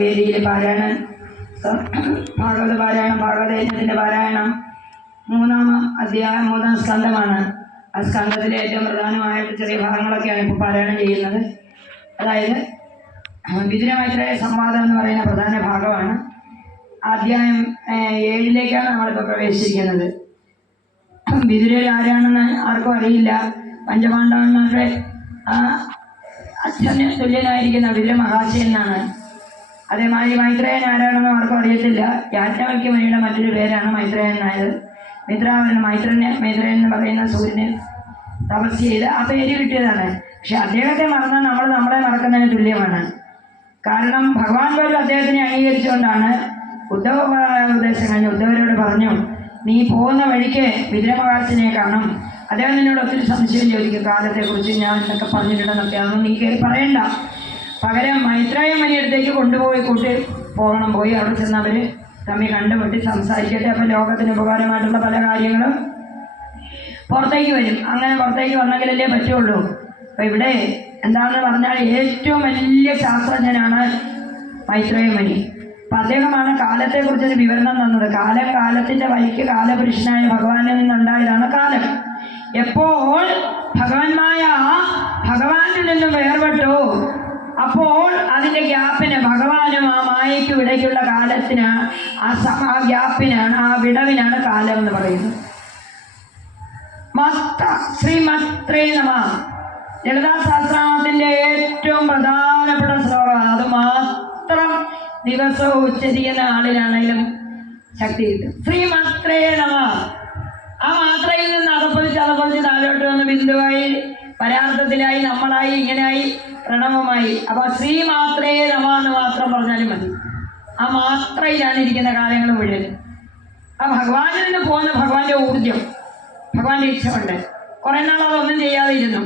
വേദിയിൽ പാരായണം, ഭാഗവത പാരായണം, ഭാഗവതയജ്ഞത്തിൻ്റെ പാരായണം മൂന്നാം സ്കന്ധമാണ്. ആ സ്കന്ധത്തിലെ ഏറ്റവും പ്രധാനമായിട്ട് ചെറിയ ഭാഗങ്ങളൊക്കെയാണ് ഇപ്പോൾ പാരായണം ചെയ്യുന്നത്. അതായത് വിതുരമൈത്രേയ സംവാദം എന്ന് പറയുന്ന പ്രധാന ഭാഗമാണ്. അധ്യായം 7 നമ്മളിപ്പോൾ പ്രവേശിച്ചിരിക്കുന്നത്. വിതുരർ ആരാണെന്ന് ആർക്കും അറിയില്ല. പഞ്ചപാണ്ഡവന്മാരുടെ അച്ഛന് തുല്യനായിരിക്കുന്ന വിതുര മഹാശയനാണ്. അതേമാതിരി മൈത്രേയൻ ആരാണെന്ന് ആർക്കും അറിയത്തില്ല. യാജ്ഞവൽക്യമണിയുടെ മറ്റൊരു പേരാണ് മൈത്രേയൻ നായർ. മൈത്രേയൻ എന്ന് പറയുന്ന സൂര്യനെ തപസ് ചെയ്ത് ആ പേര് കിട്ടിയതാണ്. പക്ഷെ അദ്ദേഹത്തെ മറന്നാൽ നമ്മൾ നമ്മളെ മറക്കുന്നതിന് തുല്യമാണ്. കാരണം ഭഗവാൻ പോലും അദ്ദേഹത്തിനെ അംഗീകരിച്ചുകൊണ്ടാണ് ഉപദേശം കഴിഞ്ഞ് ഉദ്ധവരോട് പറഞ്ഞു, നീ പോകുന്ന വഴിക്ക് വിതുരമഹാശനെ കാണും, അദ്ദേഹം നിന്നോട് ഒത്തിരി സംശയം ചോദിക്കും, കാലത്തെക്കുറിച്ച് ഞാൻ എന്നൊക്കെ പറഞ്ഞിട്ടുണ്ടെന്നൊക്കെ. അതൊന്നും നീ കയറി പറയണ്ട. പകരം മൈത്രേയ മണിയടുത്തേക്ക് കൊണ്ടുപോയി പോകണം. പോയി അവിടെ ചെന്ന് അവർ തമ്മിൽ കണ്ടുമുട്ടി സംസാരിക്കട്ടെ. അപ്പം ലോകത്തിന് ഉപകാരമായിട്ടുള്ള പല കാര്യങ്ങളും പുറത്തേക്ക് വരും. അങ്ങനെ പുറത്തേക്ക് വന്നെങ്കിലല്ലേ പറ്റുള്ളൂ. അപ്പം ഇവിടെ എന്താണെന്ന് പറഞ്ഞാൽ ഏറ്റവും വലിയ ശാസ്ത്രജ്ഞനാണ് മൈത്രേയ മണി. അപ്പം അദ്ദേഹമാണ് കാലത്തെക്കുറിച്ചൊരു വിവരണം തന്നത്. കാലത്തിൻ്റെ വഴിക്ക് കാലപുരുഷനായ ഭഗവാനിൽ നിന്നുണ്ടായതാണ് കാലം. എപ്പോൾ ഭഗവാനിൽ നിന്നും വേർപെട്ടു, അപ്പോൾ അതിൻ്റെ ഗ്യാപ്പിന്, ഭഗവാനും ആ മായയ്ക്കും ഇടയ്ക്കുള്ള കാലത്തിന് ആ ഗ്യാപ്പിനാണ്, ആ വിടവിനാണ് കാലം എന്ന് പറയുന്നത്. ശ്രീമത്രേ നമഃ ലളിതാ സഹസ്രനാമത്തിൻ്റെ ഏറ്റവും പ്രധാനപ്പെട്ട ശ്ലോകം. അത് മാത്രം ദിവസവും ഉച്ചരിക്കുന്ന ആളിലാണെങ്കിലും ശക്തി കിട്ടും. ശ്രീമത്രേ നമഃ. ആ മാത്രയിൽ നിന്ന് അതപ്പതിച്ച് താഴോട്ട് വന്ന് ബിന്ദുവായി, പരാർത്ഥത്തിലായി, നമ്മളായി, ഇങ്ങനെയായി, പ്രണവമായി. അപ്പോൾ ശ്രീമാത്രേ നമഃ എന്ന് മാത്രം പറഞ്ഞാലും മതി. ആ മാത്രയിലാണ് ഇരിക്കുന്ന കാലങ്ങൾ മുഴുവൻ. ആ ഭഗവാനിൽ നിന്ന് പോകുന്ന ഭഗവാന്റെ ഊർജം, ഭഗവാന്റെ ഇച്ഛ കൊണ്ട് കുറേ നാൾ അതൊന്നും ചെയ്യാതെ ഇരുന്നു.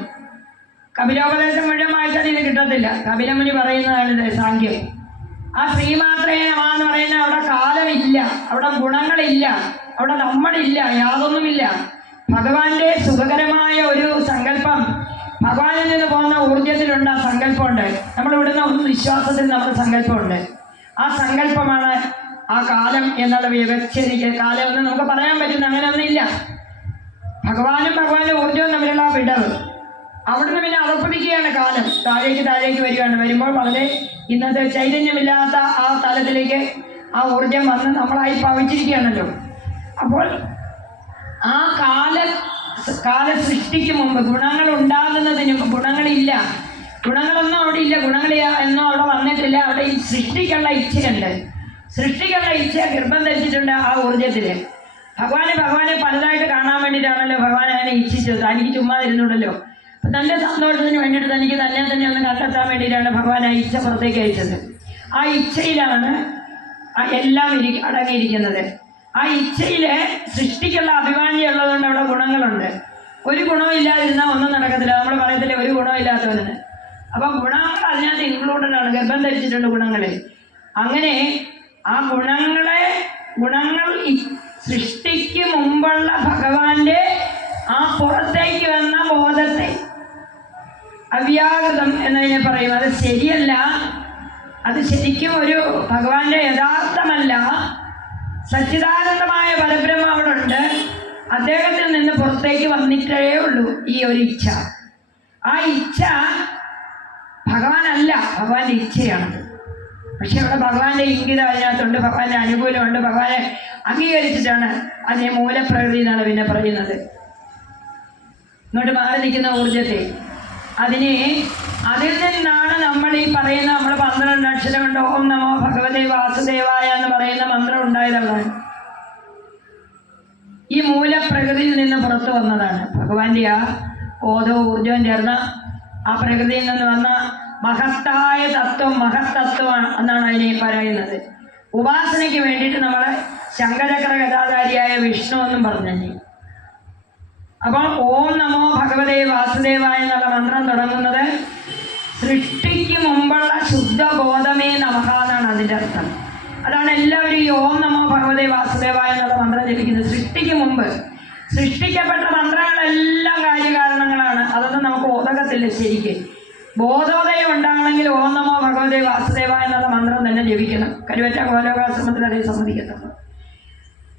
കപിലോപദേശം മുഴുവൻ വായിച്ചാൽ ഇത് കിട്ടത്തില്ല. കപിലമുനി പറയുന്നതാണ് സാഖ്യം. ആ ശ്രീമാത്രേ നമഃ എന്ന് പറയുന്ന അവിടെ കാലമില്ല, അവിടെ ഗുണങ്ങളില്ല, അവിടെ നമ്മളില്ല, യാതൊന്നുമില്ല. ഭഗവാന്റെ സുഖകരമായ ഒരു സങ്കല്പം, ഭഗവാനിൽ നിന്ന് പോകുന്ന ഊർജത്തിലുണ്ട്. ആ സങ്കല്പമുണ്ട്. നമ്മളിവിടുന്ന് വിശ്വാസത്തിൽ നമ്മുടെ സങ്കല്പമുണ്ട്. ആ സങ്കല്പമാണ് ആ കാലം എന്നുള്ള വിവക്ഷരിക്കുക. കാലമൊന്നും നമുക്ക് പറയാൻ പറ്റുന്ന അങ്ങനെയൊന്നുമില്ല. ഭഗവാനും ഭഗവാന്റെ ഊർജവും തമ്മിലുള്ള ആ വിടവ്, അവിടുന്ന് പിന്നെ അധപ്പതിക്കുകയാണ് കാലം. താഴേക്ക് വരികയാണ്. വരുമ്പോൾ വളരെ ഇന്നത്തെ ചൈതന്യമില്ലാത്ത ആ തലത്തിലേക്ക് ആ ഊർജം വന്ന് നമ്മളായി ഭവിച്ചിരിക്കുകയാണല്ലോ. അപ്പോൾ ആ കാല സൃഷ്ടിക്ക് മുമ്പ്, ഗുണങ്ങൾ ഉണ്ടാകുന്നതിന് ഗുണങ്ങളില്ല, ഗുണങ്ങളൊന്നും അവിടെ ഇല്ല, ഗുണങ്ങൾ ഒന്നും അവിടെ വന്നിട്ടില്ല. അവിടെ ഈ സൃഷ്ടിക്കുള്ള ഇച്ഛയുണ്ട്. സൃഷ്ടിക്കുള്ള ഇച്ഛ ഗർഭം ധരിച്ചിട്ടുണ്ട് ആ ഊർജത്തിൽ. ഭഗവാനെ പലതായിട്ട് കാണാൻ വേണ്ടിയിട്ടാണല്ലോ ഭഗവാൻ അങ്ങനെ ഇച്ഛിച്ചത്. തനിക്ക് ചുമ്മാ ഇരുന്നുണ്ടല്ലോ. അപ്പം തൻ്റെ സന്തോഷത്തിന് വേണ്ടിയിട്ട് തനിക്ക് തന്നെ ഒന്ന് കണ്ടെത്താൻ വേണ്ടിയിട്ടാണ് ഭഗവാൻ ആ ഇച്ഛ പുറത്തേക്ക് അയച്ചത്. ആ ഇച്ഛയിലാണ് എല്ലാം അടങ്ങിയിരിക്കുന്നത്. ആ ഇച്ഛയിലെ സൃഷ്ടിക്കുള്ള അഭിമാനിയുള്ളതുകൊണ്ട് അവിടെ ഗുണങ്ങളുണ്ട്. ഒരു ഗുണവും ഇല്ലാതിരുന്നാൽ ഒന്നും നടക്കത്തില്ല. നമ്മൾ പറയത്തില്ലേ ഒരു ഗുണമില്ലാത്തവന്. അപ്പം ഗുണങ്ങൾ അതിനകത്ത് ഇൻക്ലൂഡഡാണ്. ഗർഭം ധരിച്ചിട്ടുണ്ട് ഗുണങ്ങളെ. അങ്ങനെ ആ ഗുണങ്ങൾ സൃഷ്ടിക്ക് മുമ്പുള്ള ഭഗവാന്റെ ആ പുറത്തേക്ക് വന്ന ബോധത്തെ അവ്യാകൃതം എന്നതിനെ പറയും. അത് ശരിയല്ല, അത് ശരിക്കും ഒരു ഭഗവാന്റെ യഥാർത്ഥമല്ല. സച്ചിദാനന്ദമായ പരബ്രഹ്മം അവിടെ ഉണ്ട്. അദ്ദേഹത്തിൽ നിന്ന് പുറത്തേക്ക് വന്നിട്ടേ ഉള്ളൂ ഈ ഒരു ഇച്ഛ. ആ ഇച്ഛ ഭഗവാനല്ല, ഭഗവാന്റെ ഇച്ഛയാണ്. പക്ഷെ അവിടെ ഭഗവാന്റെ ഇംഗിതം അതിനകത്തുണ്ട്, ഭഗവാന്റെ അനുകൂലമുണ്ട്. ഭഗവാനെ അംഗീകരിച്ചിട്ടാണ് അതിനെ മൂലപ്രകൃതി എന്നാണ് പിന്നെ പറയുന്നത്. ഇങ്ങോട്ട് മാറി നിൽക്കുന്ന ഊർജത്തെ, അതിൽ നിന്നാണ് നമ്മൾ ഈ പറയുന്ന, നമ്മൾ 12 അക്ഷരം കൊണ്ട് ഓം നമോ ഭഗവതേ വാസുദേവായ എന്ന് പറയുന്ന മന്ത്രം ഉണ്ടായതാണ്. ഈ മൂലപ്രകൃതിയിൽ നിന്ന് പുറത്തു വന്നതാണ്. ഭഗവാന്റെ ആ ബോധവും ഊർജവും ചേർന്ന ആ പ്രകൃതിയിൽ നിന്ന് വന്ന മഹത്തായ തത്വം, മഹത്തത്വമാണ് എന്നാണ് അതിനെ പറയുന്നത്. ഉപാസനയ്ക്ക് വേണ്ടിയിട്ട് നമ്മൾ ശങ്കചക്ര ഗദാധാരിയായ വിഷ്ണു എന്നും പറഞ്ഞു. അപ്പോൾ ഓം നമോ ഭഗവതേ വാസുദേവായ എന്നുള്ള മന്ത്രം തുടങ്ങുന്നത് സൃഷ്ടിക്ക് മുമ്പുള്ള ശുദ്ധബോധമേ നമഃ എന്നാണ് അതിൻ്റെ അർത്ഥം. അതാണ് എല്ലാവരും ഈ ഓം നമോ ഭഗവതേ വാസുദേവായ എന്നുള്ള മന്ത്രം ജപിക്കുന്നത്. സൃഷ്ടിക്ക് മുമ്പ് സൃഷ്ടിക്കപ്പെട്ട മന്ത്രങ്ങളെല്ലാം കാര്യകാരണങ്ങളാണ്. അതൊന്നും നമുക്ക് ഓതകത്തില്ല ശരിക്ക്. ബോധോദയം ഉണ്ടാകണമെങ്കിൽ ഓം നമോ ഭഗവതേ വാസുദേവ എന്നുള്ള മന്ത്രം തന്നെ ജപിക്കണം. കരുവറ്റ ഗോലോകാശ്രമത്തിൽ അതേ സമ്മതിക്കത്തുള്ളൂ.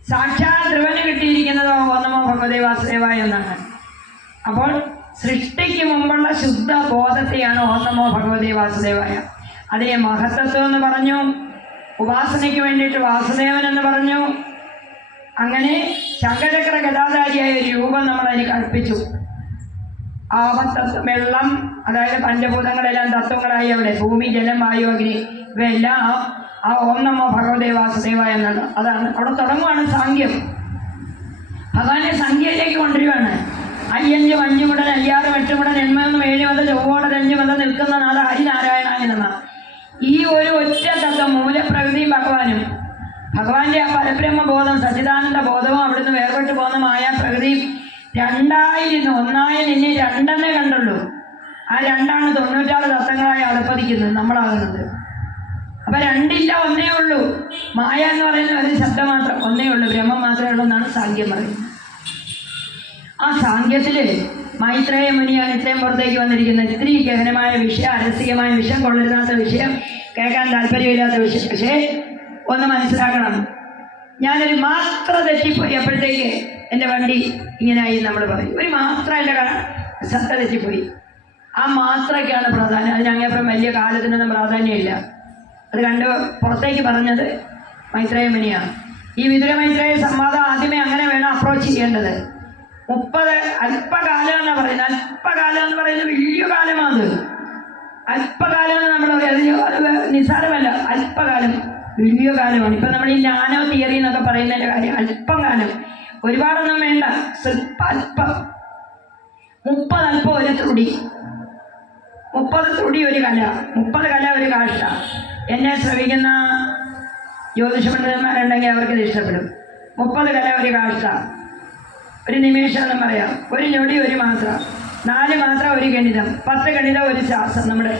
സാക്ഷാൽ ധ്രുവന് കിട്ടിയിരിക്കുന്നത് ഓം നമോ ഭഗവതേ വാസുദേവ എന്നാണ്. അപ്പോൾ സൃഷ്ടിക്ക് മുമ്പുള്ള ശുദ്ധ ബോധത്തെയാണ് ഓം നമോ ഭഗവതേ വാസുദേവായ. അതേ മഹത്തത്വം എന്ന് പറഞ്ഞു, ഉപാസനയ്ക്ക് വേണ്ടിയിട്ട് വാസുദേവൻ എന്ന് പറഞ്ഞു. അങ്ങനെ ശംഖചക്ര ഗദാധാരിയായ ഒരു രൂപം നമ്മൾ അതിന് കൽപ്പിച്ചു. ആപത്തത്വം, വെള്ളം, അതായത് പഞ്ചഭൂതങ്ങളെല്ലാം തത്വങ്ങളായി അവിടെ ഭൂമി, ജലം, വായു, അഗ്നി ഇവയെല്ലാം ആ ഓം നമോ ഭഗവതേ വാസുദേവ എന്നത് അതാണ്. അവിടെ തുടങ്ങുവാണ് സാങ്ക്യം. ഭഗവാനെ സംഖ്യയിലേക്ക് കൊണ്ടുവരികയാണ്. 5 5 മുതൽ 6 8 മുതൽ 8 7 മുതൽ 5 മുതൽ നിൽക്കുന്ന നാളെ ഹരിനാരായണ എന്ന ഈ ഒരു ഒറ്റ തത്വം മൂലപ്രകൃതി ഭഗവാനും ഭഗവാന്റെ ആ പരബ്രഹ്മ ബോധം സച്ചിദാനന്ദ ബോധവും അവിടുന്ന് വേർപെട്ട് പോകുന്ന മായാപ്രകൃതി രണ്ടായിരുന്നു. ഒന്നായ നിന്നെ രണ്ടെണ്ണേ കണ്ടുള്ളൂ. ആ രണ്ടാണ് 96 തത്വങ്ങളായി അളപ്പതിക്കുന്നത്, നമ്മളാകുന്നത്. അപ്പൊ രണ്ടില്ല, ഒന്നേ ഉള്ളൂ. മായ എന്ന് പറയുന്ന ഒരു ശബ്ദം മാത്രം, ഒന്നേ ഉള്ളൂ, ബ്രഹ്മം മാത്രമേ ഉള്ളൂ എന്നാണ് സാങ്ക്യം പറയുന്നത്. ആ സാങ്ക്യത്തില് മൈത്രേയ മുനിയാണ് ഇത്രയും പുറത്തേക്ക് വന്നിരിക്കുന്നത്. ഇത്തിരി ഗഹനമായ വിഷയം, അരസികമായ വിഷയം, കൊള്ളരുതാത്ത വിഷയം, കേൾക്കാൻ താല്പര്യമില്ലാത്ത വിഷയം. പക്ഷേ ഒന്ന് മനസ്സിലാക്കണം, ഞാനൊരു മാത്ര തെറ്റിപ്പോയി അപ്പോഴത്തേക്ക് എൻ്റെ വണ്ടി ഇങ്ങനെയായി നമ്മൾ പറയും. ഒരു മാത്ര എൻ്റെ ശ്രദ്ധ തെറ്റിപ്പോയി. ആ മാത്രയ്ക്കാണ് പ്രാധാന്യം. അതിനങ്ങേപ്പം വലിയ കാലത്തിനൊന്നും പ്രാധാന്യമില്ല. അത് കണ്ട് പുറത്തേക്ക് പറഞ്ഞത് മൈത്രേയ മുനിയാണ്. ഈ വിതുര മൈത്രേയ സംവാദം ആദ്യമേ അങ്ങനെ വേണം അപ്രോച്ച് ചെയ്യേണ്ടത്. 30 അല്പകാലം എന്നാണ് പറയുന്നത്. അല്പകാലം എന്ന് പറയുന്നത് വലിയ കാലമാണ്. അല്പകാലം എന്ന് നമ്മൾ പറയും, അത് നിസ്സാരമല്ല. അല്പകാലം വലിയ കാലമാണ്. ഇപ്പം നമ്മൾ ഈ നാനോ തിയറി എന്നൊക്കെ പറയുന്നതിൻ്റെ കാര്യം. അല്പം കാലം, ഒരുപാടൊന്നും വേണ്ട, സ്വല്പം അല്പം. 30 അല്പം ഒരു ത്രുടി, 30 ത്രുടി ഒരു കല, 30 കല ഒരു കാഴ്ച. എന്നെ ശ്രമിക്കുന്ന ജ്യോതിഷ പണ്ഡിതന്മാരുണ്ടെങ്കിൽ അവർക്ക് ഇത് ഇഷ്ടപ്പെടും. 30 കല ഒരു കാഴ്ച, ഒരു നിമിഷം എന്ന് പറയാം, ഒരു ഞൊടി ഒരു മാത്ര, 4 മാത്ര ഒരു ഗണിതം, 10 ഗണിതം ഒരു ശ്വാസം. നമ്മുടെ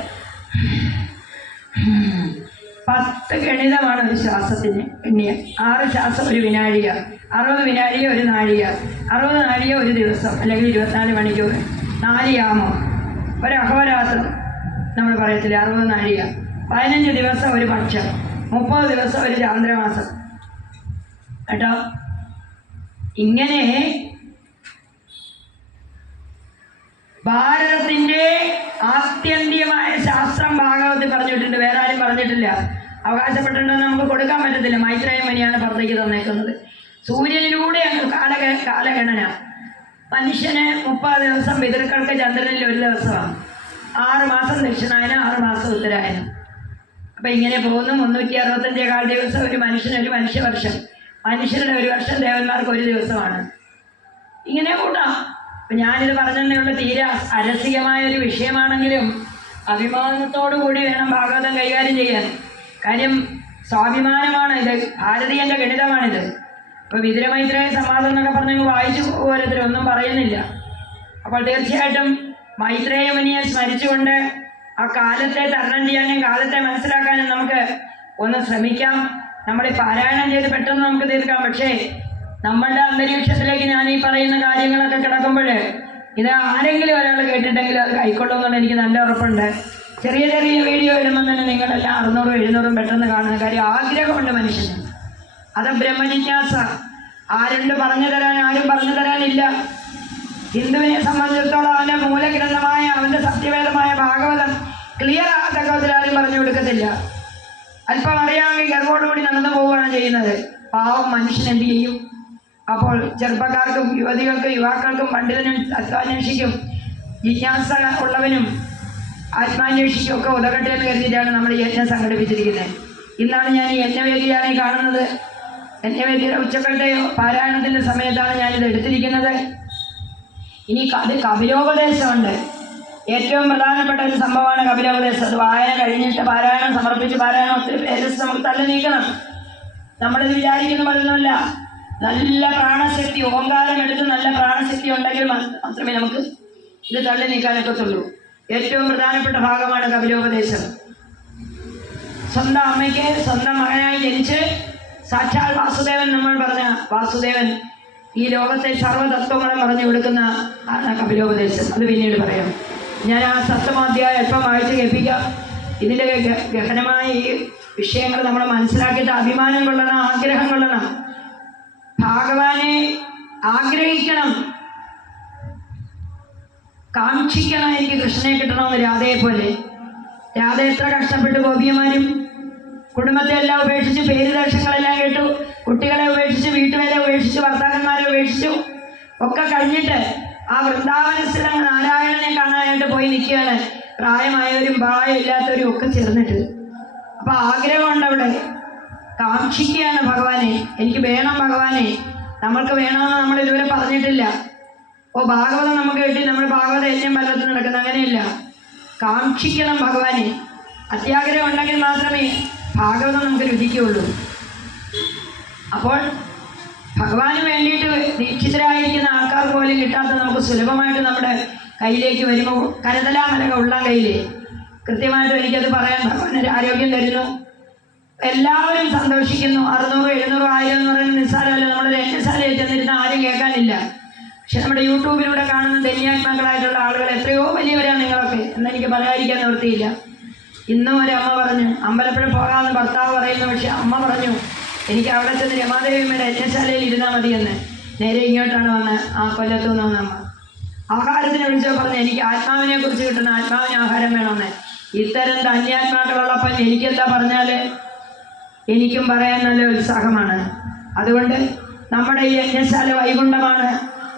10 ഗണിതമാണ് ഒരു ശ്വാസത്തിന് എണ്ണിയ. 6 ശ്വാസം ഒരു വിനാഴിക, 60 വിനാഴിക ഒരു നാഴിക, 60 നാഴിക ഒരു ദിവസം, അല്ലെങ്കിൽ 24 മണിക്കൂർ, 4 യാമം, ഒരു അഹോരാത്രം നമ്മൾ പറയത്തില്ല, 60 നാഴിക, 15 ദിവസം ഒരു പക്ഷം, 30 ദിവസം ഒരു ചാന്ദ്രമാസം. കേട്ടോ, ഇങ്ങനെ ഭാരതത്തിൻ്റെ ആത്യന്തികമായ ശാസ്ത്രം ഭാഗവത്തിൽ പറഞ്ഞിട്ടുണ്ട്. വേറെ ആരും പറഞ്ഞിട്ടില്ല. അവകാശപ്പെട്ടിട്ടുണ്ടെന്ന് നമുക്ക് കൊടുക്കാൻ പറ്റത്തില്ല. മൈത്രേയ മുനിയാണ് പുറത്തേക്ക് തന്നേക്കുന്നത്. സൂര്യനിലൂടെയാണ് കാലഗണന. മനുഷ്യന് 30 ദിവസം, പിതൃക്കൾക്ക് ചന്ദ്രനിൽ ഒരു ദിവസമാണ്. 6 മാസം ദക്ഷിണായനം, 6 മാസം ഉത്തരായനം. അപ്പം ഇങ്ങനെ പോകുന്നു. 365 ദിവസം ഒരു മനുഷ്യന് ഒരു മനുഷ്യവർഷം. മനുഷ്യരുടെ ഒരു വർഷം ദേവന്മാർക്ക് ഒരു ദിവസമാണ്. ഇങ്ങനെ കൂട്ടാം. അപ്പം ഞാനിത് പറഞ്ഞതന്നെയുള്ള തീരെ അരസികമായ ഒരു വിഷയമാണെങ്കിലും അഭിമാനത്തോടു കൂടി വേണം ഭാഗവതം കൈകാര്യം ചെയ്യാൻ. കാര്യം സ്വാഭിമാനമാണ് ഇത്, ഭാരതീയൻ്റെ ഗണിതമാണിത്. ഇപ്പോൾ വിതുരമൈത്രേയ സംവാദം എന്നൊക്കെ പറഞ്ഞെങ്കിൽ വായിച്ചു ഓരോരുത്തരൊന്നും പറയുന്നില്ല. അപ്പോൾ തീർച്ചയായിട്ടും മൈത്രേയ മുനിയെ സ്മരിച്ചുകൊണ്ട് ആ കാലത്തെ തരണം ചെയ്യാനും കാലത്തെ മനസ്സിലാക്കാനും നമുക്ക് ഒന്ന് ശ്രമിക്കാം. നമ്മൾ പാരായണം ചെയ്ത് പെട്ടെന്ന് നമുക്ക് തീർക്കാം. പക്ഷേ നമ്മളുടെ അന്തരീക്ഷത്തിലേക്ക് ഞാൻ ഈ പറയുന്ന കാര്യങ്ങളൊക്കെ കിടക്കുമ്പോൾ ഇത് ആരെങ്കിലും ഒരാൾ കേട്ടിട്ടെങ്കിൽ അത് കൈക്കൊള്ളുമെന്നുള്ള എനിക്ക് നല്ല ഉറപ്പുണ്ട്. ചെറിയ ചെറിയ വീഡിയോ ഇടുമ്പോൾ തന്നെ നിങ്ങളെല്ലാം 600 700 പെട്ടെന്ന് കാണുന്ന കാര്യം ആഗ്രഹമുണ്ട് മനുഷ്യന്. അത് ബ്രഹ്മജിജ്ഞാസ. ആരുണ്ട് പറഞ്ഞു തരാൻ? ആരും പറഞ്ഞു തരാനില്ല. ഹിന്ദുവിനെ സംബന്ധിച്ചിടത്തോളം അവൻ്റെ മൂലഗ്രന്ഥമായ അവൻ്റെ സത്യവേദമായ ഭാഗവതം ക്ലിയർ ആകത്തക്ക വിധത്തിൽ ആരും പറഞ്ഞു കൊടുക്കത്തില്ല. അല്പം അറിയാമെങ്കിൽ ഗർവോടുകൂടി നടന്നു പോവുകയാണ് ചെയ്യുന്നത്. പാവം മനുഷ്യൻ എന്ത് ചെയ്യും? അപ്പോൾ ചെറുപ്പക്കാർക്കും യുവതികൾക്കും യുവാക്കൾക്കും പണ്ഡിതനും തത്വാന്വേഷിക്കും ജിജ്ഞാസ ഉള്ളവനും ആത്മാന്വേഷിക്കും ഒക്കെ ഉതകട്ടെ എന്ന് കരുതിയിട്ടാണ് നമ്മൾ ഈ യജ്ഞം സംഘടിപ്പിച്ചിരിക്കുന്നത്. ഇന്നാണ് ഞാൻ ഈ യജ്ഞവേദിയാണ് ഈ കാണുന്നത്. യജ്ഞവേദിയുടെ ഉച്ചക്കലത്തെ പാരായണത്തിൻ്റെ സമയത്താണ് ഞാനിത് എടുത്തിരിക്കുന്നത്. ഇനി അത് കപിലോപദേശമുണ്ട്. ഏറ്റവും പ്രധാനപ്പെട്ട ഒരു സംഭവമാണ് കപിലോപദേശം. അത് വായന കഴിഞ്ഞിട്ട് പാരായണം സമർപ്പിച്ച് പാരായണം ഒത്തിരി പേര് നമുക്ക് തള്ളി നീക്കണം. നമ്മളിത് വിചാരിക്കുന്ന പോലൊന്നുമല്ല. നല്ല പ്രാണശക്തി, ഓങ്കാരം എടുത്ത് നല്ല പ്രാണശക്തി ഉണ്ടെങ്കിൽ മാത്രമേ നമുക്ക് ഇത് തള്ളി നീക്കാനൊക്കത്തുള്ളൂ. ഏറ്റവും പ്രധാനപ്പെട്ട ഭാഗമാണ് കപിലോപദേശം. സ്വന്തം അമ്മയ്ക്ക് സ്വന്തം മകനായി ജനിച്ച് സാക്ഷാൽ വാസുദേവൻ, നമ്മൾ പറഞ്ഞ വാസുദേവൻ ഈ ലോകത്തെ സർവ്വതത്വങ്ങളും പറഞ്ഞു കൊടുക്കുന്ന കപിലോപദേശം. അത് പിന്നീട് പറയാം. ഞാൻ ആ സപ്തമാധ്യായം അല്പം വായിച്ച് കേൾപ്പിക്കാം. ഇതിൻ്റെ ഗഹനമായ ഈ വിഷയങ്ങൾ നമ്മൾ മനസ്സിലാക്കിയിട്ട് അഭിമാനം കൊള്ളണം, ആഗ്രഹം കൊള്ളണം, ഭഗവാനെ ആഗ്രഹിക്കണം, കാക്ഷിക്കണം. എനിക്ക് കൃഷ്ണനെ കിട്ടണമെന്ന് രാധയെ പോലെ. രാധ എത്ര കഷ്ടപ്പെട്ട് ഗോപിയമാരും കുടുംബത്തെ എല്ലാം ഉപേക്ഷിച്ച്, പേരുദോഷങ്ങളെല്ലാം കേട്ടു, കുട്ടികളെ ഉപേക്ഷിച്ച്, വീട്ടുകാരെ ഉപേക്ഷിച്ച്, ഭർത്താക്കന്മാരെ ഉപേക്ഷിച്ചു ഒക്കെ കഴിഞ്ഞിട്ട് ആ വൃന്ദാവനസ്ഥിരം നാരായണനെ കാണാനായിട്ട് പോയി നിൽക്കുകയാണ്. പ്രായമായവരും പ്രായമില്ലാത്തവരും ഒക്കെ ചേർന്നിട്ട്. അപ്പൊ ആഗ്രഹമുണ്ട് അവിടെ, കാക്ഷിക്കുകയാണ് ഭഗവാനെ, എനിക്ക് വേണം ഭഗവാനെ. നമ്മൾക്ക് വേണമെന്ന് നമ്മൾ ഇതുവരെ പറഞ്ഞിട്ടില്ല. ഭാഗവതം നമുക്ക് കിട്ടി, നമ്മൾ ഭാഗവത യജ്ഞം പലത്തും നടക്കുന്നത്, അങ്ങനെയല്ല. കാക്ഷിക്കണം ഭഗവാനെ. അത്യാഗ്രഹം ഉണ്ടെങ്കിൽ മാത്രമേ ഭാഗവതം നമുക്ക് രുചിക്കുള്ളൂ. അപ്പോൾ ഭഗവാന് വേണ്ടിയിട്ട് ദീക്ഷിതരായിരിക്കുന്ന ആൾക്കാർ പോലും കിട്ടാത്ത നമുക്ക് സുലഭമായിട്ട് നമ്മുടെ കയ്യിലേക്ക് വരുമ്പോൾ കരതലാമലക ഉള്ള കയ്യിൽ കൃത്യമായിട്ടും എനിക്കത് പറയാൻ ഭഗവാൻ ആരോഗ്യം തരുന്നു. എല്ലാവരും സന്തോഷിക്കുന്നു. 600, 700, 1000 എന്ന് പറയുന്നത് നിസ്സാരമല്ല. നമ്മളൊരു യജ്ഞശാലയിൽ ചെന്നിരുന്ന ആരും കേൾക്കാനില്ല. പക്ഷെ നമ്മുടെ യൂട്യൂബിലൂടെ കാണുന്ന ധന്യാത്മാക്കളായിട്ടുള്ള ആളുകൾ എത്രയോ വലിയവരാണ് നിങ്ങളൊക്കെ എന്നെനിക്ക് പറയാതിരിക്കാൻ നിവൃത്തിയില്ല. ഇന്നും ഒരു അമ്മ പറഞ്ഞു, അമ്പലപ്പുഴ പോകാമെന്ന് ഭർത്താവ് പറയുന്നു, പക്ഷെ അമ്മ പറഞ്ഞു എനിക്ക് അവിടെ ചെന്ന് രമാദേവിയമ്മയുടെ യജ്ഞശാലയിൽ ഇരുന്നാൽ മതിയെന്ന്. നേരെ ഇങ്ങോട്ടാണ് വന്ന് ആ കൊല്ലത്തു നിന്ന് വന്ന അമ്മ. ആഹാരത്തിന് വിളിച്ചോ പറഞ്ഞു എനിക്ക് ആത്മാവിനെ കുറിച്ച് കിട്ടുന്ന ആത്മാവിന് ആഹാരം വേണമെന്ന്. ഇത്തരം ധന്യാത്മാക്കളുള്ളപ്പോൾ എനിക്കെന്താ പറഞ്ഞാൽ എനിക്കും പറയാൻ നല്ല ഉത്സാഹമാണ്. അതുകൊണ്ട് നമ്മുടെ ഈ യജ്ഞശാല വൈകുണ്ഠമാണ്.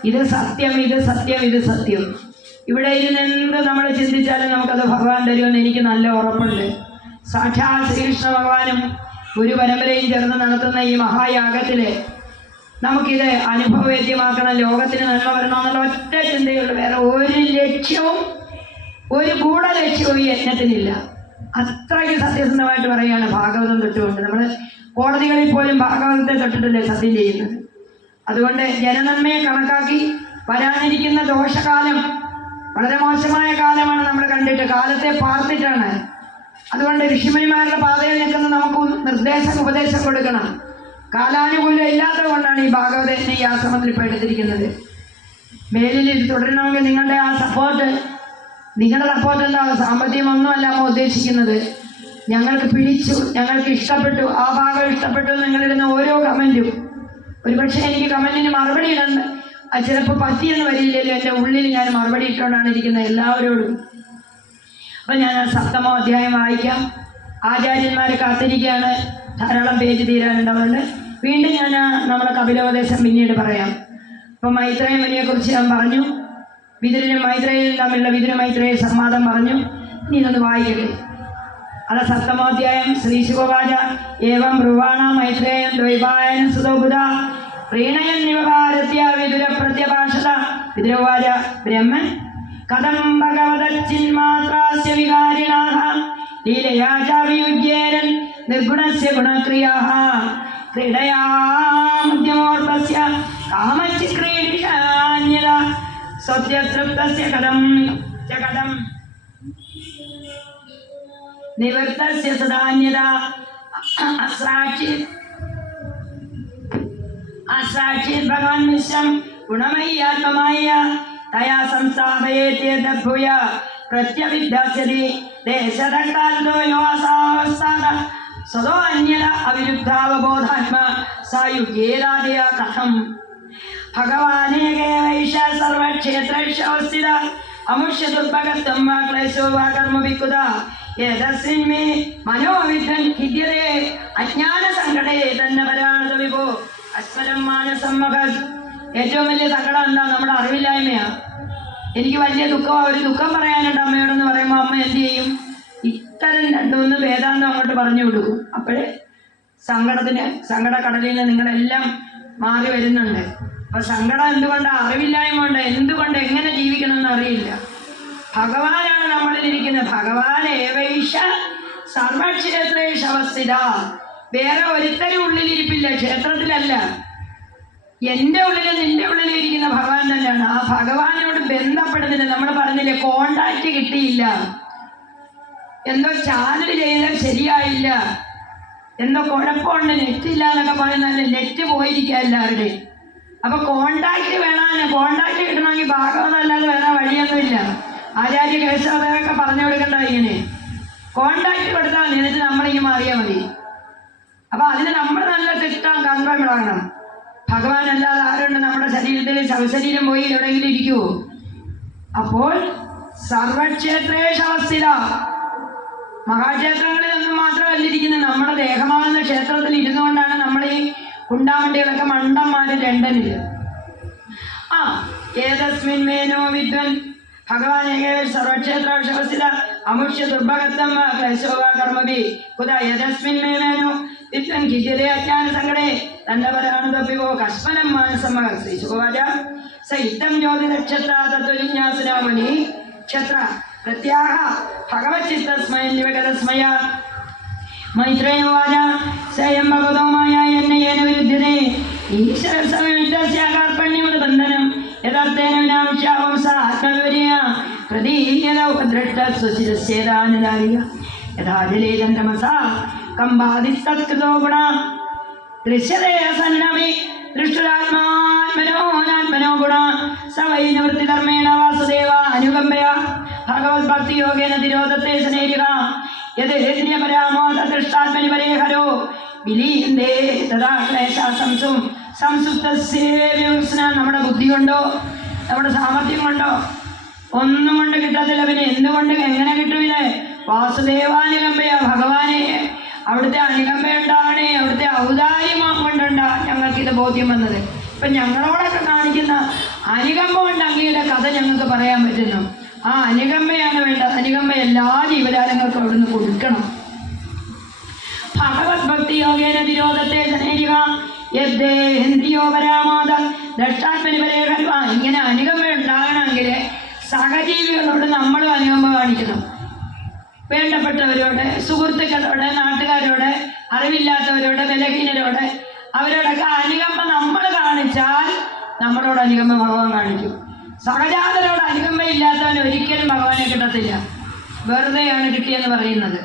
ഇത് സത്യം, ഇത് സത്യം, ഇത് സത്യം. ഇവിടെ ഇരുന്ന് എന്ത് നമ്മൾ ചിന്തിച്ചാലും നമുക്കത് ഭഗവാൻ തരുമെന്ന് എനിക്ക് നല്ല ഉറപ്പുണ്ട്. സാക്ഷാൽ ശ്രീകൃഷ്ണ ഭഗവാനും ഗുരു പരമ്പരയും ചേർന്ന് നടത്തുന്ന ഈ മഹായാഗത്തിൽ നമുക്കിത് അനുഭവവേദ്യമാക്കണം. ലോകത്തിന് നന്മ വരണമെന്നുള്ള ഒറ്റ ചിന്തയുള്ളൂ. വേറെ ഒരു ലക്ഷ്യവും ഒരു ഗൂഢലക്ഷ്യവും ഈ യജ്ഞത്തിനില്ല. അത്രയ്ക്ക് സത്യസന്ധമായിട്ട് പറയുകയാണ് ഭാഗവതം തൊട്ടുകൊണ്ട്. നമ്മൾ കോടതികളിൽ പോലും ഭാഗവതത്തെ തൊട്ടിട്ടല്ലേ സത്യം ചെയ്യുന്നത്. അതുകൊണ്ട് ജനനന്മയെ കണക്കാക്കി വരാനിരിക്കുന്ന ദോഷകാലം വളരെ മോശമായ കാലമാണ് നമ്മൾ കണ്ടിട്ട്, കാലത്തെ പാർത്തിട്ടാണ്. അതുകൊണ്ട് ഋഷിമണിമാരുടെ പാതയിൽ നിൽക്കുന്ന നമുക്ക് നിർദ്ദേശം ഉപദേശം കൊടുക്കണം. കാലാനുകൂല്യം ഇല്ലാത്തത് കൊണ്ടാണ് ഈ ഭാഗവതനെ ഈ ആശ്രമത്തിൽ ഇപ്പോൾ എടുത്തിരിക്കുന്നത്. മേലിൽ ഇത് തുടരണമെങ്കിൽ നിങ്ങളുടെ ആ സപ്പോർട്ട്, നിങ്ങളുടെ സപ്പോർട്ട് എന്താവും? സാമ്പത്തികമൊന്നുമല്ല നമ്മൾ ഉദ്ദേശിക്കുന്നത്. ഞങ്ങൾക്ക് പിടിച്ചു, ഞങ്ങൾക്ക് ഇഷ്ടപ്പെട്ടു, ആ ഭാഗം ഇഷ്ടപ്പെട്ടു നിങ്ങളിടുന്ന ഓരോ കമൻറ്റും, ഒരുപക്ഷെ എനിക്ക് കമൻറ്റിന് മറുപടി ഇടണ്ട, അത് ചിലപ്പോൾ പറ്റിയെന്ന് വരില്ലല്ലോ. എൻ്റെ ഉള്ളിൽ ഞാൻ മറുപടി ഇട്ടുകൊണ്ടാണ് ഇരിക്കുന്നത് എല്ലാവരോടും. അപ്പം ഞാൻ ആ സപ്തമോ അധ്യായം വായിക്കാം. ആചാര്യന്മാരെ കാത്തിരിക്കുകയാണ്, ധാരാളം പേജ് തീരാനുണ്ടതുകൊണ്ട് വീണ്ടും ഞാൻ നമ്മുടെ കപിലോപദേശം പിന്നീട് പറയാം. അപ്പം മൈത്രേയ മുനിയെക്കുറിച്ച് ഞാൻ പറഞ്ഞു. വിതുരനും മൈത്രേയനും തമ്മിലുള്ള വിതുര മൈത്രേയ സംവാദം പറഞ്ഞു. ഇനി ഇതൊന്ന് വായിക്കട്ടെ. അത് സപ്തമോധ്യായം. ശ്രീശുഭവാച ഏവം ബ്രുവാണ മൈത്രേയം ദ്വൈപായന സുതോബുധ പ്രീണയൻ നിവഭാരത്യ വിതുര പ്രത്യഭാഷത. വിതുരവാച ബ്രഹ്മൻ കഥം ഭഗവതച്ചിന്മാത്രാസ്യ വികാരിണാഃ ലീലയാ ച വിയുജ്യേരൻ നിർഗുണസ്യ ഗുണക്രിയാഃ ക്രീഡയാ മധ്യമോർപ്പസ്യ കാമസ്യ ക്രീഡിഷാന്യത സ്വത്യതൃപ്തസ്യ കഥം ച കഥം നിവർത്തസ്യ സദാന്യത അസാക്ഷി ഭഗവാൻ മിശ്രം ഗുണമയ്യാത്മമായ തയാ സംസ്ഥാപയേത്യേതഭൂയ പ്രത്യവിദ്യാസ്യതി ദേശതകാലോ യോസാവസ്ഥാന സദോ അന്യത അവിരുദ്ധാവബോധാത്മ സായുജ്യേരാദയ കഥം ഭഗവാനേകൈഷ സർവക്ഷേത്രേഷവസ്ഥിത അമുഷ്യ ദുർഭഗത്വം വാ ക്ലേശോ വാ കർമ്മവിക്കുത ഏതസ്മിന്മേ മനോവിദ്ധൻ ഹിദ്യതേ അജ്ഞാന സങ്കടേ തന്നെ പരാണത വിഭോ അസ്മരം മാനസം മഹത്. ഏറ്റവും വലിയ സങ്കടം എന്താ? നമ്മുടെ അറിവില്ലായ്മയാണ്. എനിക്ക് വലിയ ദുഃഖമാണ്, ഒരു ദുഃഖം പറയാനുണ്ട് അമ്മയോടെന്ന് പറയുമ്പോൾ അമ്മ എന്ത് ചെയ്യും? ഇത്തരം രണ്ടുമൂന്ന് വേദാന്തം അങ്ങോട്ട് പറഞ്ഞു കൊടുക്കും. അപ്പോഴേ സങ്കടക്കടലിൽ നിന്ന് നിങ്ങളെല്ലാം മാറി വരുന്നുണ്ട്. അപ്പൊ സങ്കടം എന്തുകൊണ്ട്? അറിവില്ലായ്മ കൊണ്ട്. എന്തുകൊണ്ട് എങ്ങനെ ജീവിക്കണമെന്ന് അറിയില്ല. ഭഗവാനാണ് നമ്മളിലിരിക്കുന്നത്. ഭഗവാൻ ഏവൈഷ സർവക്ഷേത്രേഷ അവസ്ഥിത. വേറെ ഒരുത്തരും ഉള്ളിലിരിപ്പില്ല, ക്ഷേത്രത്തിലല്ല. എൻ്റെ ഉള്ളിലും നിന്റെ ഉള്ളിലും ഇരിക്കുന്ന ഭഗവാൻ തന്നെയാണ്. ആ ഭഗവാനോട് ബന്ധപ്പെടുന്നില്ല. നമ്മൾ പറഞ്ഞില്ലേ, കോണ്ടാക്ട് കിട്ടിയില്ല, എന്തോ ചാനൽ ചെയ്താൽ ശരിയായില്ല, എന്തോ കുഴപ്പമുണ്ട്, നെറ്റില്ല എന്നൊക്കെ പറയുന്നതല്ലേ, നെറ്റ് പോയിരിക്കുക എല്ലാവരുടെയും. അപ്പൊ കോണ്ടാക്ട് വേണം. കോണ്ടാക്ട് കിട്ടണമെങ്കിൽ ഭാഗവതം അല്ലാതെ വേറെ വഴിയൊന്നുമില്ല. ആചാര്യ കേശവദേവൊക്കെ പറഞ്ഞു കൊടുക്കണ്ട, ഇങ്ങനെ കോണ്ടാക്ട് കൊടുത്താൽ മതി, എന്നിട്ട് നമ്മളിങ്ങനെ മാറിയാൽ മതി. അപ്പൊ അതിന് നമ്മൾ നല്ല ചിട്ടം കൺട്രോൾ ഇടാകണം. ഭഗവാൻ അല്ലാതെ ആരുണ്ട് നമ്മുടെ ശരീരത്തിൽ? ശവശരീരം പോയി എവിടെയെങ്കിലും ഇരിക്കുവോ? അപ്പോൾ സർവക്ഷേത്രേഷു അവസ്ഥിത, മഹാക്ഷേത്രങ്ങളിലൊന്നും മാത്രമല്ല ഇരിക്കുന്നത്, നമ്മുടെ ദേഹമാകുന്ന ക്ഷേത്രത്തിൽ ഇരുന്നുകൊണ്ടാണ് നമ്മൾ ഈ ഉണ്ടാവണ്ടികളൊക്കെ മണ്ടന്മാര് ലണ്ടനില്. ഏതസ്മിൻ മേനോ വിദ്വൻ ഭഗവാൻ സർവക്ഷേത്രേഷു അവസ്ഥിത അമുഷ്യ ദുർഭഗത്വം ക്ലേശോവ കർമ്മഭി കുത യതസ്മിൻ മേനോ വിദ്വൻ കിജ്യതേ അജ്ഞാന സങ്കടേ ദണ്ഡപരാണുതപ്പിവോ കസ്മനം മാനസമ ശ്രീശുവാച സ ഇത്തം ജ്യോതിനക്ഷത്ര തത്വജിജ്ഞാസുരാമണി ക്ഷത്ര പ്രത്യാഹ ഭഗവച്ചിത്തസ്മയം നിവഗതസ്മയ മൈത്രേയവാച സ്വയം ഭഗവതോ മായ എന്നയേന വിരുദ്ധ്യതേ ഈശ്വരസമയത്യാകാർപ്പണ്യമൃതബന്ധനം യഥാർത്ഥേന വിനാംശ്യാവം സ ആത്മവിവര്യ പ്രതീയത ഉപദ്രഷ്ട സ്വശിരസ്യേതാനുദാരിക യഥാ ജലേ ചന്ദ്രമസ കമ്പാദിസ്തത്കൃതോ ഗുണ ദൃശ്യതേ സന്നമി ദൃഷ്ടുരാത്മാത്മനോ ഗുണ സ വൈ നിവൃത്തിധർമ്മേണ വാസുദേവ അനുകമ്പയ ഭഗവത് ഭക്തിയോഗേന തിരോധത്തെ സ്നേഹിക യഥേന്ദ്രിയപരാമോദൃഷ്ടാത്മനി പരേഹരോ വിലീയന്തേ തഥാ ക്ലേശാസംസും സംസുപ്തസ്യേവ്യവസ്ന. നമ്മുടെ ബുദ്ധി കൊണ്ടോ നമ്മുടെ സാമർഥ്യം കൊണ്ടോ ഒന്നും കൊണ്ട് കിട്ടത്തില്ല. പിന്നെ എന്തുകൊണ്ട് എങ്ങനെ കിട്ടൂലേ? വാസുദേവാനുകമ്പയ, ഭഗവാനെ അവിടുത്തെ അനുകമ്പ ഉണ്ടാകണേ, അവിടുത്തെ ഔദാര്യം കൊണ്ടുണ്ടാ ഞങ്ങൾക്കിത് ബോധ്യം വന്നത്. ഇപ്പം ഞങ്ങളോടൊക്കെ കാണിക്കുന്ന അനുകമ്പ കൊണ്ട് അങ്ങയുടെ കഥ ഞങ്ങൾക്ക് പറയാൻ പറ്റുന്നു. ആ അനുകമ്പയാണ് വേണ്ടത്. അനുകമ്പ എല്ലാ ജീവജാലങ്ങൾക്കും അവിടുന്ന് കൊടുക്കണം. ഭഗവത് ഭക്തി യോഗേന വിരോധത്തെ ജനേരിക യദ്ദേന്ദ്രിയോ പരാമോദ ദഷ്ടാത്മനി പരേഹൽവ. ഇങ്ങനെ അനുകമ്പ ഉണ്ടാകണമെങ്കിൽ സഹജീവികളോട് നമ്മളും അനുകമ്പ കാണിക്കണം. വേണ്ടപ്പെട്ടവരോട്, സുഹൃത്തുക്കളോട്, നാട്ടുകാരോട്, അറിവില്ലാത്തവരോട്, ബലഹീനരോട്, അവരോടൊക്കെ അനുകമ്പ നമ്മൾ കാണിച്ചാൽ നമ്മളോട് അനുകമ്പ ഭഗവാൻ കാണിക്കും. സഹജാതരോട് അനുകമ്പ ഇല്ലാത്തവൻ ഒരിക്കലും ഭഗവാനെ കിട്ടത്തില്ല. വെറുതെയാണ് കിട്ടിയെന്ന് പറയുന്നത്.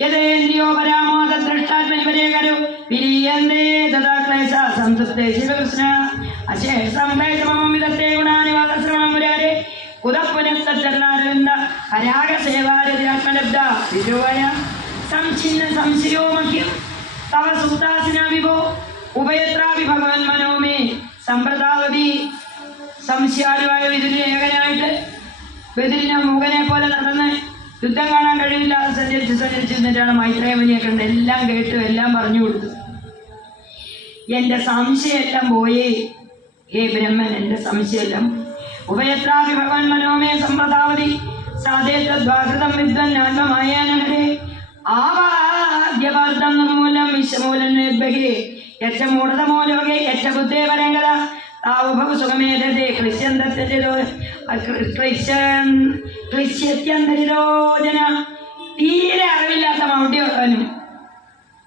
യഥേന്ദ്രിയോ പരാമോദ ദൃഷ്ടാത്മനി പരേകരു വിലീയന്തേ തഥാ ക്ലേശ സംതൃപ്തേ ശിവകൃഷ്ണ അശേഷം ക്ലേശമം വിധത്തെ ഗുണാനിവാദശ്രവണം മുരാരെ കുതപ്പുനസ്തരണാരവിന്ദ പരാഗസേവാരതിരാത്മലബ്ധ വിജോയ സംഛിന്ന സംശയോ മഹ്യം തവ സുപ്താസിന വിഭോ ഉഭയത്രാപി ഭഗവൻ മനോമേ സമ്പ്രതാവതി. സംശയാലുവായ വിതുരിന് ഏകനായിട്ട് ബദിരിനെ മൂകനെ പോലെ നടന്ന് യുദ്ധം കാണാൻ കഴിവില്ലാതെ സഞ്ചരിച്ചിരുന്നിട്ടാണ് മൈത്രേയ മുനിയെ കണ്ട് എല്ലാം കേട്ടു, എല്ലാം പറഞ്ഞു കൊടുത്തു. എൻ്റെ സംശയമെല്ലാം പോയേ ഹേ ബ്രഹ്മൻ, എൻ്റെ സംശയമെല്ലാം. ഉഭയത്രാപി ഭഗവൻ മനോമേ സമ്പ്രതാവതി സാധേതദ്വാകൃതം വിദ്വൻ ആത്മമായാനഹരേ ആവാദ്യപാർത്ഥം നിർമൂലം വിശ്വമൂലം നിർബഹേ യച്ച മൂഢതമോ ലോകേ യച്ച ബുദ്ധേ പരങ്കത താവുഭവ സുഖമേധേ ക്ലിശ്യത്യന്തരിലോചന. തീരെ അറിവില്ലാത്ത മൗഢ്യമുള്ളവനും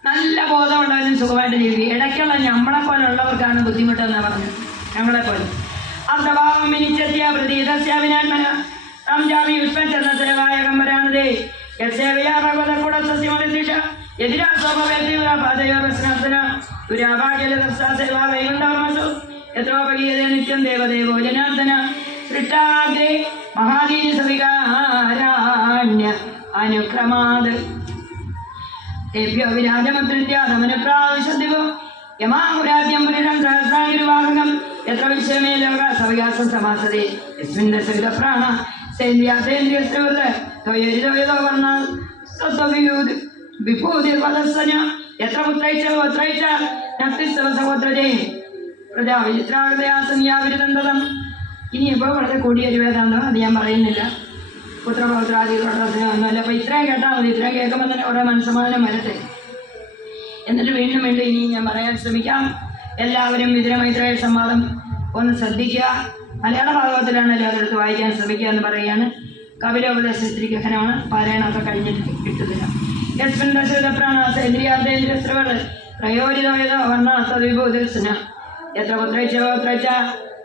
നല്ല ബോധമുള്ളവനും സുഖമായിട്ട് ജീവിക്കും. ഇടയ്ക്കുള്ള നമ്മളെ പോലുള്ളവർക്കാണ് ബുദ്ധിമുട്ടെന്നാണ് പറഞ്ഞു. ഞങ്ങളെപ്പോലെ അർത്ഥഭാവം വിനിച്ചെത്തിയ പ്രതീതസ്യാവിനാത്മന സംജാമി വിഷ്മച്ചെന്ന സേവായ കമ്പരാണതേ യസേവയാ ഭഗവത കൂട സസ്യമതിഷ എതിരാസോപവേദ്യോപാദയോ പ്രശ്നാർത്ഥന ദുരാഭാഗ്യലതസ്സാ വൈകുണ്ഠവർമ്മസു യത്രോപഗീയതേ നിത്യം ദേവദേവോ ജനാർദ്ദന സൃഷ്ടാഗ്രേ മഹാദീനി സവികാരാണ്യ അനുക്രമാത് തേഭ്യോ വിരാജമദ്രിത്യാദമനുപ്രാവിശദ്ദിവോ യമാമുരാജ്യം പുരുഷം സഹസ്രാഗിരുവാഹകം യത്ര വിശ്വമേ ലോക സവികാസം സമാസതേ യസ്മിൻ ദശവിധ പ്രാണ സേന്ദ്രിയാസേന്ദ്രിയസ്യവൃത് ത്വയരിതോയതോ വർണ്ണ സത്വവിയൂത് വിഭൂതിർവദസ്സന യത്ര പുത്രൈച്ച ഗോത്രൈച്ച നക്തിസ്തവ സഹോദരേ പ്രജാവിചിത്രാകൃതയാസംയാവിരുതന്തതം. ഇനിയിപ്പോൾ വളരെ കൂടിയൊരു വേദാന്തം, അത് ഞാൻ പറയുന്നില്ല. പുത്രപൗത്രാദികളൊന്നുമല്ല. അപ്പോൾ ഇത്രയും കേട്ടാൽ മതി. ഇത്രയും കേൾക്കുമ്പോൾ തന്നെ കുറേ മനസ്സമാധാനം വരട്ടെ. എന്നിട്ട് വീണ്ടും ഇനി ഞാൻ പറയാൻ ശ്രമിക്കാം. എല്ലാവരും വിതുരമൈത്രേയ സംവാദം ഒന്ന് ശ്രദ്ധിക്കുക. മലയാള ഭാഗവത്തിലാണ് എല്ലാവരും വായിക്കാൻ ശ്രമിക്കുക എന്ന് പറയുകയാണ്. കപിലോപദേശത്തിരിക്കഹനമാണ്. പാരായണമൊക്കെ കഴിഞ്ഞിട്ട് കിട്ടുന്നില്ല. യസ്മിൻ ദശവിധപ്രാണ സേന്ദ്രിയാർദ്ദേന്ദ്രിയസ്രവൾ ത്രയോരിതോയതോ വർണ്ണ സദ്വിഭൂതിർസ്ന യത്ര പുത്രൈച്ച ഗോത്രൈച്ച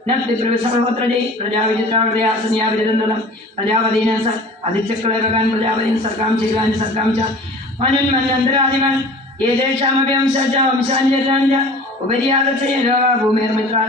നൃസഹോത്രജൈ പ്രജാവിചിത്രാവൃതയാസന്യാവിരുദന്തം പ്രജാപതീന സ അതിച്ചക്കളേവകാൻ പ്രജാപതിൻ സർക്കാം ചെയ്യുവാൻ സർക്കാം ച മനുന്മന്നന്തരാദിമാൻ ഏതേഷാമപി വംശാഞ്ച വംശാഞ്ച ഉപര്യാദ ലോക ഭൂമിർമിത്രാൻ